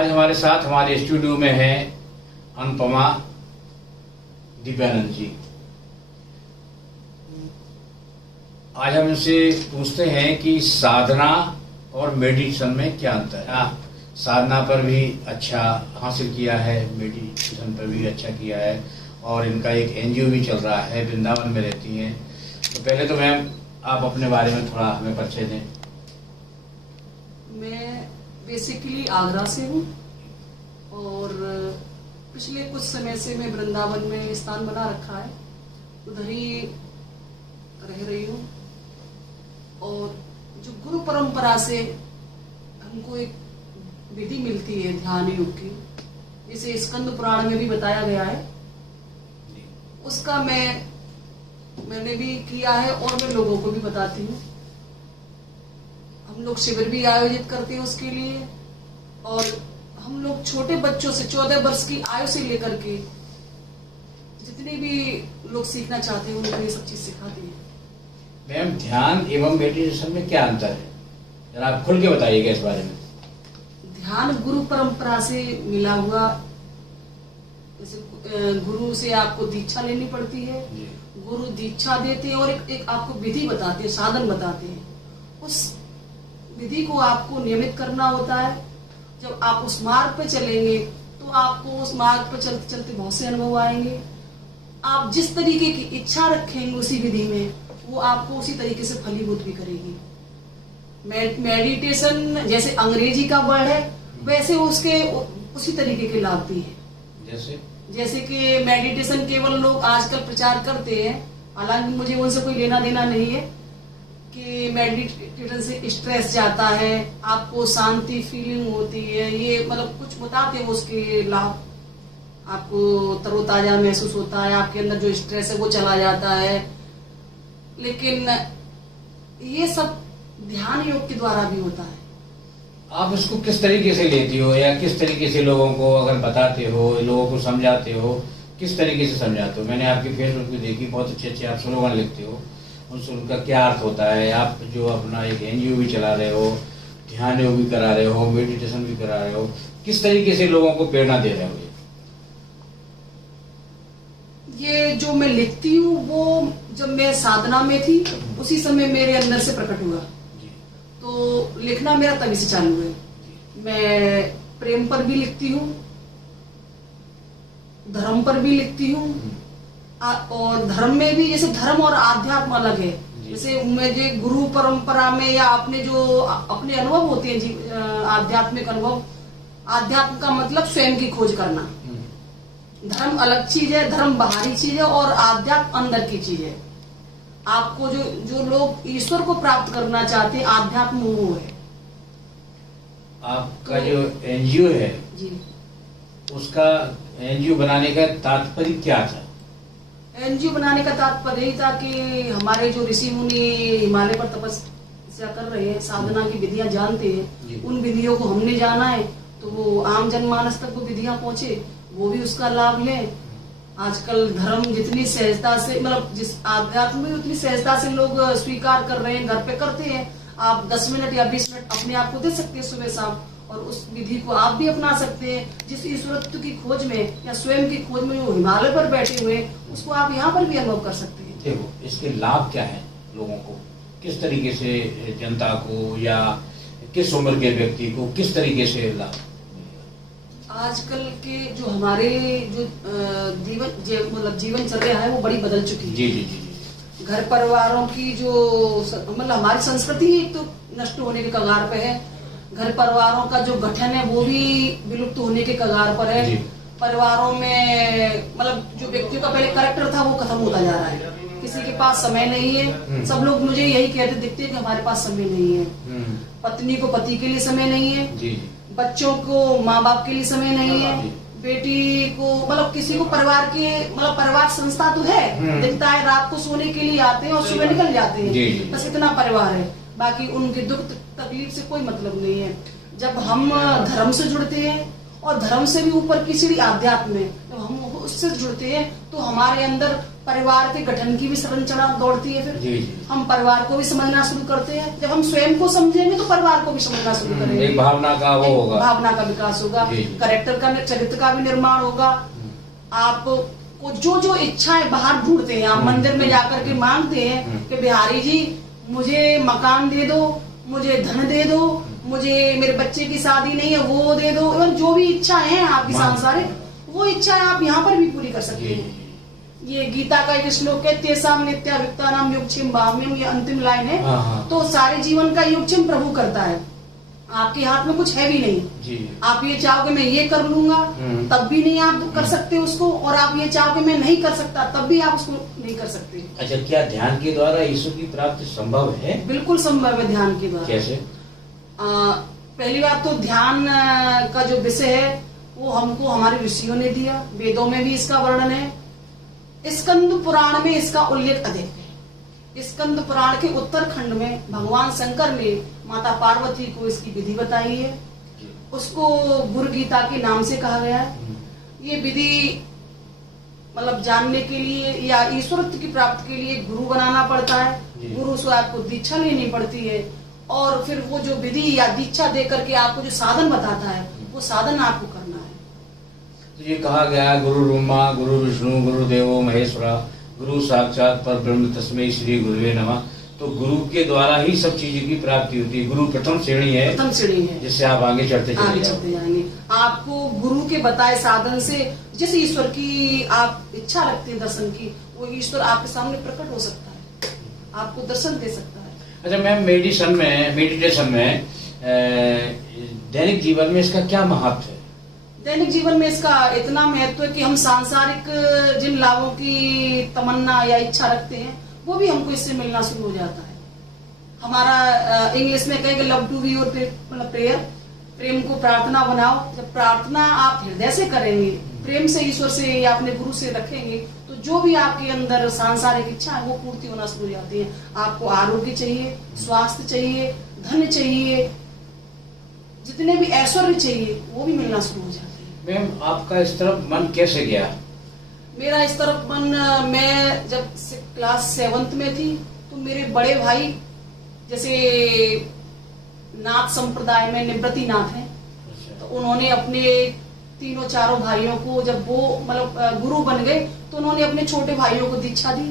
आज हमारे साथ हमारे स्टूडियो में है अनुपमा दिव्यानंद जी। आज हम इनसे पूछते हैं कि साधना और मेडिटेशन में क्या अंतर है। साधना पर भी अच्छा हासिल किया है, मेडिटेशन पर भी अच्छा किया है, और इनका एक एनजीओ भी चल रहा है, वृंदावन में रहती हैं। तो पहले तो मैम आप अपने बारे में थोड़ा हमें परिचय दें। मैं बेसिकली आगरा से हूँ और पिछले कुछ समय से मैं वृंदावन में स्थान बना रखा है, उधर ही रह रही हूँ। और जो गुरु परंपरा से हमको एक विधि मिलती है ध्यान योग की, जिसे स्कंद पुराण में भी बताया गया है, उसका मैंने भी किया है और मैं लोगों को भी बताती हूँ। हम लोग शिविर भी आयोजित करते हैं उसके लिए, और हम लोग छोटे बच्चों से 14 वर्ष की आयु से लेकर के जितने भी लोग सीखना चाहते हैं उनको ये सब चीज सिखाती है। मैम ध्यान एवं मेडिटेशन में क्या अंतर है, जरा आप खुल के बताइएगा इस बारे में। ध्यान गुरु परंपरा से मिला हुआ, जैसे गुरु से आपको दीक्षा लेनी पड़ती है, गुरु दीक्षा देते हैं और एक आपको विधि बताते हैं, साधन बताते हैं। उस विधि को आपको नियमित करना होता है। जब आप उस मार्ग पे चलेंगे तो आपको उस मार्ग पे चलते चलते बहुत से अनुभव आएंगे। आप जिस तरीके की इच्छा रखेंगे उसी विधि में, वो आपको उसी तरीके से फलीभूत भी करेगी। मेडिटेशन जैसे अंग्रेजी का वर्ड है, वैसे उसके उसी तरीके के लाभ भी है। जैसे कि मेडिटेशन केवल लोग आजकल प्रचार करते हैं, हालांकि मुझे उनसे कोई लेना देना नहीं है, कि मेडिटेशन से स्ट्रेस जाता है, आपको शांति फीलिंग होती है, ये मतलब कुछ बताते हैं उसके लाभ। आपको तरोताजा महसूस होता है, आपके अंदर जो स्ट्रेस है वो चला जाता है। लेकिन ये सब ध्यान योग के द्वारा भी होता है। आप इसको किस तरीके से लेती हो, या किस तरीके से लोगों को अगर बताते हो, लोगों को समझाते हो, किस तरीके से समझाते हो? मैंने आपकी फेसबुक पे देखी, बहुत अच्छे आप स्लोगन लिखते हो, उनसे उनका क्या अर्थ होता है। आप जो अपना एक एनजीओ भी चला रहे हो, ध्यान योग भी करा रहे हो, मेडिटेशन भी करा रहे हो, किस तरीके से लोगों को प्रेरणा दे रहे हो? ये जो मैं लिखती हूँ वो जब मैं साधना में थी उसी समय मेरे अंदर से प्रकट हुआ, तो लिखना मेरा तभी से चालू है। मैं प्रेम पर भी लिखती हूँ, धर्म पर भी लिखती हूँ, और धर्म में भी, जैसे धर्म और आध्यात्म अलग है। जैसे मुझे गुरु परंपरा में या अपने अनुभव होते हैं, आध्यात्मिक अनुभव, आध्यात्म का मतलब स्वयं की खोज करना। धर्म अलग चीज है, धर्म बाहरी चीज है, और आध्यात्म अंदर की चीज है। आपको जो लोग ईश्वर को प्राप्त करना चाहते हैं, आध्यात्म वो है। आपका जो एनजीओ है जी, उसका एनजीओ बनाने का तात्पर्य क्या था? एनजीओ बनाने का तात्पर्य यही था कि हमारे जो ऋषि मुनि हिमालय पर तपस्या कर रहे हैं, साधना की विधियां जानते हैं, उन विधियों को हमने जाना है, तो वो आम जनमानस तक वो विधियां पहुंचे, वो भी उसका लाभ लें। आजकल धर्म जितनी सहजता से, मतलब जिस आध्यात्म में उतनी सहजता से लोग स्वीकार कर रहे हैं, घर पे करते हैं। आप 10 मिनट या 20 मिनट अपने आप को दे सकते हैं सुबह शाम, और उस विधि को आप भी अपना सकते हैं। जिस ईश्वरत्व की खोज में या स्वयं की खोज में वो हिमालय पर बैठे हुए, उसको आप यहाँ पर भी अनुभव कर सकते हैं। देखो, इसके लाभ क्या है लोगों को, किस तरीके से जनता को या किस उम्र के व्यक्ति को किस तरीके से लाभ? आजकल के जो हमारे जो जीवन चल रहा है वो बड़ी बदल चुकी है। जी। घर परिवारों की जो मतलब हमारी संस्कृति तो नष्ट होने के कगार पे है। घर परिवारों का जो गठन है वो भी विलुप्त होने के कगार पर है। परिवारों में मतलब जो व्यक्तियों का पहले कैरेक्टर था वो खत्म होता जा रहा है। किसी के पास समय नहीं है। सब लोग मुझे यही कहते दिखते हैं कि हमारे पास समय नहीं है। पत्नी को पति के लिए समय नहीं है, बच्चों को माँ बाप के लिए समय नहीं है, बेटी को मतलब किसी को परिवार के मतलब परिवार संस्था तो है, दिखता है रात को सोने के लिए आते हैं और सुबह निकल जाते हैं, बस इतना परिवार है। बाकी उनके दुख तकलीफ से कोई मतलब नहीं है। जब हम धर्म से जुड़ते हैं और धर्म से भी ऊपर की सीढ़ी आध्यात्म में, जब हम उससे जुड़ते हैं तो हमारे अंदर परिवार के गठन की भी संरचना दौड़ती है। फिर जी जी। हम परिवार को भी समझना शुरू करते हैं। जब हम स्वयं को समझेंगे तो परिवार को भी समझना शुरू करेंगे। एक भावना का वो होगा, भावना का विकास होगा, कैरेक्टर का, चरित्र का भी निर्माण होगा। आप को जो जो इच्छाएं बाहर ढूंढते हैं, आप मंदिर में जाकर के मांगते हैं कि बिहारी जी मुझे मकान दे दो, मुझे धन दे दो, मुझे मेरे बच्चे की शादी नहीं है वो दे दो, एवं जो भी इच्छाएं हैं आपकी सांसारिक, वो इच्छाएं आप यहाँ पर भी पूरी कर सकते हैं। ये गीता का एक श्लोक है, तेसाम नित्याभियुक्तानां योगक्षेम भाव्यम, ये अंतिम लाइन है। तो सारे जीवन का योगक्षेम प्रभु करता है, आपके हाथ में कुछ है भी नहीं जी। आप ये चाहो कि मैं ये कर लूंगा तब भी नहीं आप कर सकते उसको, और आप ये चाहो कि मैं नहीं कर सकता तब भी आप उसको नहीं कर सकते। अच्छा, क्या ध्यान के द्वारा ईश्वर की प्राप्ति संभव है? बिल्कुल संभव है ध्यान के द्वारा। कैसे? पहली बात तो ध्यान का जो विषय है वो हमको हमारे ऋषियों ने दिया, वेदों में भी इसका वर्णन है, स्कंद पुराण में इसका उल्लेख अधिक है। स्कंद पुराण के उत्तरखंड में भगवान शंकर ने माता पार्वती को इसकी विधि बताई है, उसको गुरु गीता के नाम से कहा गया है। ये विधि मतलब जानने के लिए या ईश्वरत्व की प्राप्ति के लिए गुरु बनाना पड़ता है, गुरु से आपको दीक्षा लेनी पड़ती है, और फिर वो जो विधि या दीक्षा दे करके आपको जो साधन बताता है वो साधन आपको करना है। तो ये कहा गया गुरु ब्रह्मा गुरु विष्णु गुरु देवो महेश्वरा गुरु साक्षात परब्रह्म तस्मै श्री गुरुवे नमः। तो गुरु के द्वारा ही सब चीजों की प्राप्ति होती है। गुरु प्रथम श्रेणी है, प्रथम श्रेणी है, जिससे आप आगे चढ़ते जाएंगे। आपको गुरु के बताए साधन से जिस ईश्वर की आप इच्छा रखते हैं दर्शन की, वो ईश्वर आपके सामने प्रकट हो सकता है, आपको दर्शन दे सकता है। अच्छा मैम, मेडिटेशन में दैनिक जीवन में इसका क्या महत्व है? दैनिक जीवन में इसका इतना महत्व है कि हम सांसारिक जिन लाभों की तमन्ना या इच्छा रखते हैं वो भी हमको इससे मिलना शुरू हो जाता है। हमारा इंग्लिश में कहेंगे love to be your prayer, प्रेम को प्रार्थना बनाओ। जब प्रार्थना आप हृदय से करेंगे, प्रेम से ईश्वर से या अपने गुरु से रखेंगे, तो जो भी आपके अंदर सांसारिक इच्छा है वो पूर्ति होना शुरू हो जाती है। आपको आरोग्य चाहिए, स्वास्थ्य चाहिए, धन चाहिए, जितने भी ऐश्वर्य चाहिए वो भी मिलना शुरू हो जाते हैं। मैम, आपका इस तरफ मन कैसे गया? मेरा इस तरफ मन, मैं जब क्लास 7th में थी तो मेरे बड़े भाई, जैसे नाथ संप्रदाय में निवृत्ति नाथ हैं, तो उन्होंने अपने तीनों चारों भाइयों को, जब वो मतलब गुरु बन गए, तो उन्होंने अपने छोटे भाइयों को दीक्षा दी।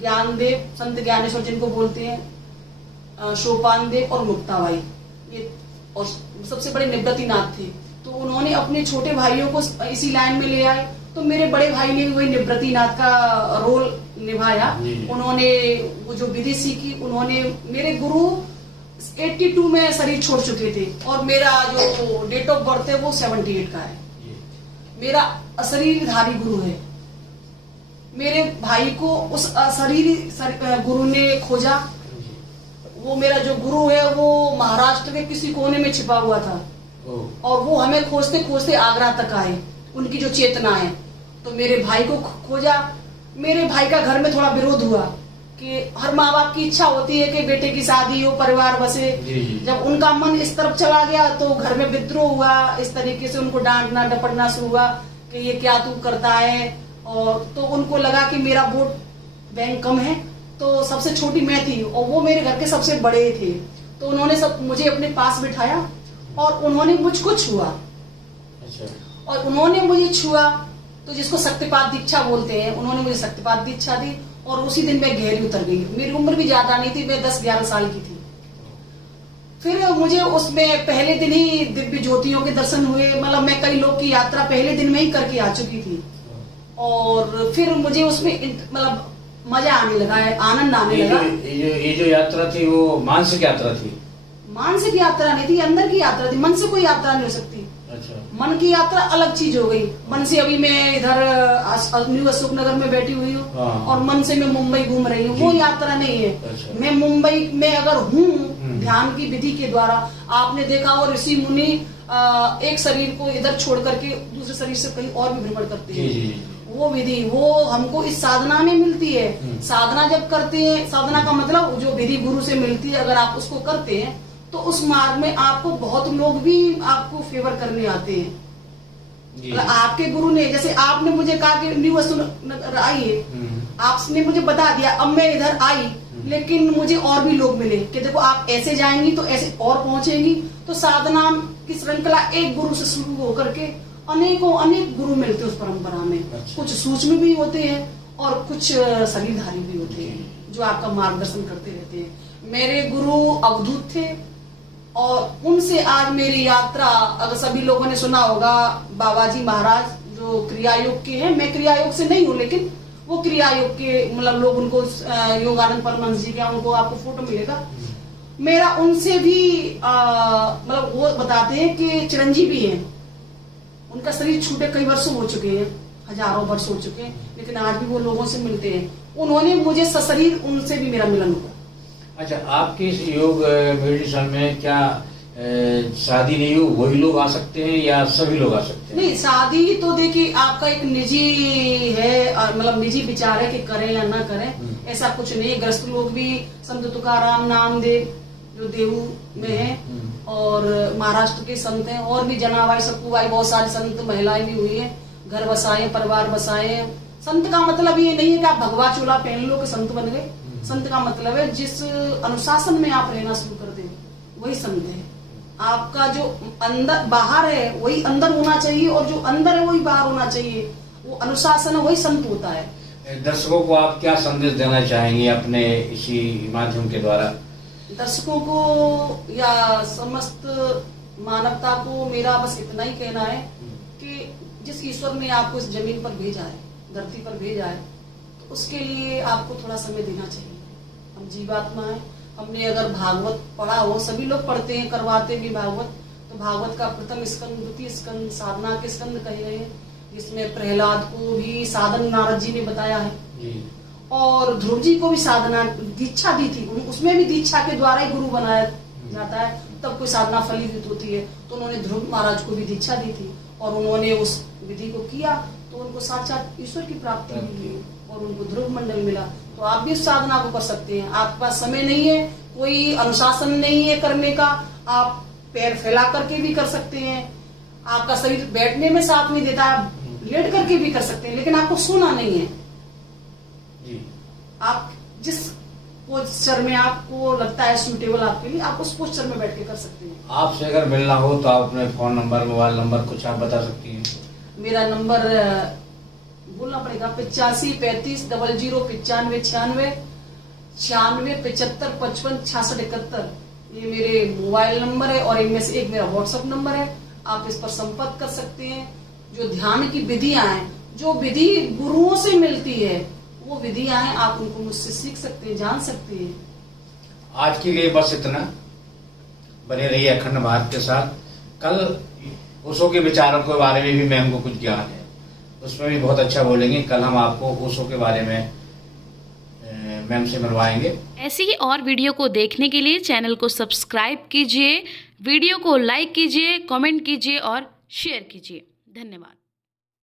ज्ञानदेव, संत ज्ञानेश्वर जिनको बोलते हैं, सोपान देव और मुक्ताबाई, ये और सबसे बड़े निवृत्ति नाथ थे। तो उन्होंने अपने छोटे भाइयों को इसी लाइन में ले आए। तो मेरे बड़े भाई ने वही निवृत्ति नाथ का रोल निभाया। उन्होंने वो जो विधि सीखी, उन्होंने, मेरे गुरु 82 में शरीर छोड़ चुके थे और मेरा जो डेट ऑफ बर्थ है वो 78 का है। मेरा अशरीरधारी गुरु है। मेरे भाई को उस अशरीरी गुरु ने खोजा। वो मेरा जो गुरु है वो महाराष्ट्र के किसी कोने में छिपा हुआ था, और वो हमें खोजते खोजते आगरा तक आए। उनकी जो चेतना है, तो मेरे भाई को खोजा। मेरे भाई का घर में थोड़ा विरोध हुआ कि हर माँ बाप की इच्छा होती है कि बेटे की शादी हो, परिवार बसे। जब उनका मन इस तरफ चला गया तो घर में विद्रोह हुआ। इस तरीके से उनको डांटना डपटना शुरू हुआ कि ये क्या तू करता है। और तो उनको लगा कि मेरा वोट बैंक कम है, तो सबसे छोटी मैं थी और वो मेरे घर के सबसे बड़े थे। तो उन्होंने मुझे अपने पास बिठाया और उन्होंने मुझको छुआ। अच्छा। और उन्होंने मुझे छुआ तो जिसको शक्तिपात दीक्षा बोलते हैं, उन्होंने मुझे शक्तिपात दीक्षा दी और उसी दिन मैं गहरी उतर गई। मेरी उम्र भी ज्यादा नहीं थी, मैं 10-11 साल की थी। फिर मुझे उसमें पहले दिन ही दिव्य ज्योतियों के दर्शन हुए। मतलब मैं कई लोग की यात्रा पहले दिन में ही करके आ चुकी थी, और फिर मुझे उसमें मतलब मजा आने लगा है, आनंद आने लगा। ये जो यात्रा थी वो मानसिक यात्रा थी? मानसिक यात्रा नहीं थी, अंदर की यात्रा थी। मन से कोई यात्रा नहीं हो सकती। अच्छा। मन की यात्रा अलग चीज हो गई। मन से अभी मैं इधर न्यू अशोक नगर में बैठी हुई हूँ और मन से मैं मुंबई घूम रही हूँ, वो यात्रा नहीं है। अच्छा। मैं मुंबई में अगर हूँ ध्यान की विधि के द्वारा, आपने देखा और ऋषि मुनि एक शरीर को इधर छोड़ करके दूसरे शरीर से कहीं और भी भ्रमण करते हैं। वो विधि वो हमको इस साधना में मिलती है। साधना जब करते हैं, साधना का मतलब जो विधि गुरु से मिलती है, अगर आप उसको करते हैं तो उस मार्ग में आपको बहुत लोग भी आपको फेवर करने आते हैं। आपके गुरु ने, जैसे आपने मुझे कहा कि न्यू अशोक नगर आइए, आपने मुझे बता दिया, अब मैं इधर आई, लेकिन मुझे और भी लोग मिले कि देखो आप ऐसे जाएंगी तो ऐसे और पहुंचेंगी। तो साधना की श्रृंखला एक गुरु से शुरू होकर के अनेक गुरु मिलते उस परंपरा में। कुछ सूक्ष्म भी होते हैं और कुछ शरीरधारी भी होते हैं जो आपका मार्गदर्शन करते रहते हैं। मेरे गुरु अवधूत थे और उनसे आज मेरी यात्रा, अगर सभी लोगों ने सुना होगा बाबा जी महाराज जो क्रिया योग के हैं, मैं क्रिया योग से नहीं हूँ, लेकिन वो क्रिया योग के मतलब लोग उनको योगानंद परमहंस जी का उनको आपको फोटो मिलेगा मेरा, उनसे भी मतलब वो बताते हैं कि चिरंजीवी हैं, उनका शरीर छूटे कई वर्षों हो चुके हैं, हजारों वर्ष हो चुके हैं, लेकिन आज भी वो लोगों से मिलते हैं। उन्होंने मुझे सशरीर उनसे भी मेरा मिलन हुआ। अच्छा, आपके इस योग मेडिटेशन में क्या शादी नहीं हो वही लोग आ सकते हैं या सभी लोग आ सकते हैं? नहीं, शादी तो देखिए आपका एक निजी है, मतलब निजी विचार है कि करें या ना करें, ऐसा कुछ नहीं। ग्रस्त लोग भी संत तुकाराम नामदेव जो देहू में है और महाराष्ट्र के संत हैं, और भी जनाबाई सप्पूबाई बहुत सारे संत महिलाएं भी हुई है, घर बसाए, परिवार बसाए। संत का मतलब ये नहीं है कि आप भगवा चोला पहन लो कि संत बन गए। संत का मतलब है जिस अनुशासन में आप रहना शुरू कर दें वही संत है। आपका जो अंदर बाहर है वही अंदर होना चाहिए और जो अंदर है वही बाहर होना चाहिए, वो अनुशासन है, वही संत होता है। दर्शकों को आप क्या संदेश देना चाहेंगे अपने इसी माध्यम के द्वारा? दर्शकों को या समस्त मानवता को मेरा बस इतना ही कहना है कि जिस ईश्वर ने आपको इस जमीन पर भेजा है, धरती पर भेजा है, तो उसके लिए आपको थोड़ा समय देना चाहिए। हम जीवात्मा है, हमने अगर भागवत पढ़ा हो, सभी लोग पढ़ते हैं, करवाते भी भागवत, तो भागवत का प्रथम स्कंद, द्वितीय स्कंद साधना के स्कंद कहे गए, जिसमें प्रहलाद को भी साधन नारद जी ने बताया है और ध्रुव जी को भी साधना दीक्षा दी थी, उसमें भी दीक्षा के द्वारा ही गुरु बनाया जाता है, तब कोई साधना फलीभूत होती है। तो उन्होंने ध्रुव महाराज को भी दीक्षा दी थी और उन्होंने उस विधि को किया तो उनको साक्षात ईश्वर की प्राप्ति मिली और उनको ध्रुव मंडल मिला। तो आप भी उस साधना को कर सकते हैं। आपके पास समय नहीं है, कोई अनुशासन नहीं है करने का, आप पैर फैला करके भी कर सकते हैं, आपका शरीर बैठने में साथ नहीं देता, आप लेट करके भी कर सकते हैं, लेकिन आपको सोना नहीं है जी। आप जिस पोस्चर में आपको लगता है सूटेबल आपके लिए, आप उस पोस्चर में बैठ के कर सकते हैं। आपसे अगर मिलना हो तो आप अपने फोन नंबर, मोबाइल नंबर कुछ आप बता सकती हैं? मेरा नंबर बोलना पड़ेगा 85 35 00 95 96 96 75 55 66 71। ये मेरे मोबाइल नंबर है और इनमें से एक मेरा व्हाट्सएप नंबर है, आप इस पर संपर्क कर सकते हैं। जो ध्यान की विधियां हैं, जो विधि गुरुओं से मिलती है, वो विधियां हैं, आप उनको मुझसे सीख सकते हैं, जान सकते हैं। आज के लिए बस इतना। बने रहिए अखंड भारत के साथ। कल ओशो के विचारों के बारे में भी मैम को कुछ ज्ञान है, उसमें भी बहुत अच्छा बोलेंगे। कल हम आपको ओशो के बारे में मैम से मिलवाएंगे। ऐसी ही और वीडियो को देखने के लिए चैनल को सब्सक्राइब कीजिए, वीडियो को लाइक कीजिए, कमेंट कीजिए और शेयर कीजिए। धन्यवाद।